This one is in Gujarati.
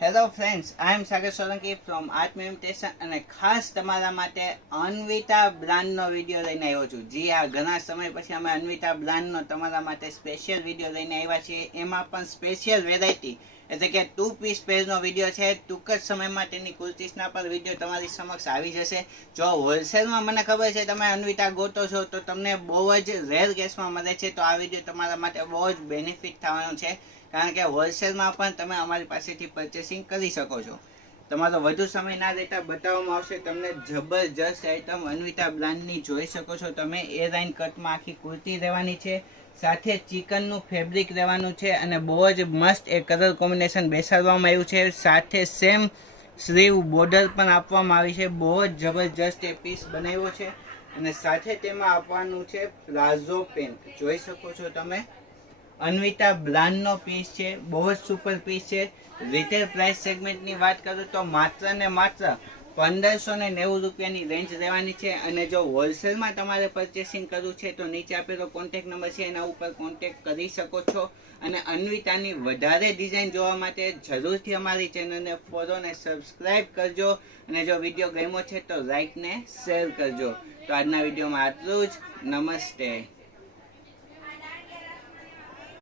Hello friends, I am Sagar Solanki from Atma imitation અને ખાસ તમારા માટે અન્વિતા બ્રાન્ડનો વિડીયો લઈને આવ્યો છું. જી હા, ઘણા સમય પછી અમે અન્વિતા બ્રાન્ડનો તમારા માટે સ્પેશિયલ વિડીયો લઈને આવ્યા છીએ. એમાં પણ સ્પેશિયલ વેરાયટી એટલે કે 2 પીસ પેજનો વિડીયો છે. ટૂંક જ સમયમાં તેની કુર્તીસના પર વિડીયો તમારી સમક્ષ આવી જશે. જો હોલસેલમાં મને ખબર છે તમે અન્વિતા ગોતો છો તો તમને બહુ જ રેર કેસમાં મળે છે, તો આ વિડીયો તમારા માટે બહુ જ બેનિફિટ થવાનો છે. કારણ કે હોલસેલમાં પણ તમે અમારી પાસેથી પરચેસિંગ કરી શકો છો. તમારો વધુ સમય ના લેતા બતાવવામાં આવશે. તમને જબરજસ્ત આઈટમ અન્વિતા બ્રાન્ડની જોઈ શકો છો તમે. એ લાઇન કટમાં આખી કુર્તી રહેવાની છે, સાથે ચિકનનું ફેબ્રિક રહેવાનું છે અને બહુ જ મસ્ત એ કલર કોમ્બિનેશન બેસાડવામાં આવ્યું છે. સાથે સેમ સ્લીવ બોર્ડર પણ આપવામાં આવી છે. બહુ જ જબરજસ્ત એ પીસ બનાવ્યો છે અને સાથે તેમાં આપવાનું છે પ્લાઝો પેન્ટ. જોઈ શકો છો તમે, અન્વિતા બ્રાન્ડનો પીસ છે. બહુ જ સુપર પીસ છે. રિટેલ પ્રાઇસ સેગમેન્ટની વાત કરું તો માત્ર ને માત્ર 1590 રૂપિયાની રેન્જ રહેવાની છે. અને જો હોલસેલમાં તમારે પરચેસિંગ કરવું છે તો નીચે આપેલો કોન્ટેક્ટ નંબર છે, એના ઉપર કોન્ટેક્ટ કરી શકો છો. અને અન્વિતાની વધારે ડિઝાઇન જોવા માટે જરૂરથી અમારી ચેનલને ફોલો અને સબસ્ક્રાઈબ કરજો. અને જો વિડીયો ગમ્યો છે તો લાઈક ને શેર કરજો. તો આજના વિડીયોમાં આટલું જ. નમસ્તે.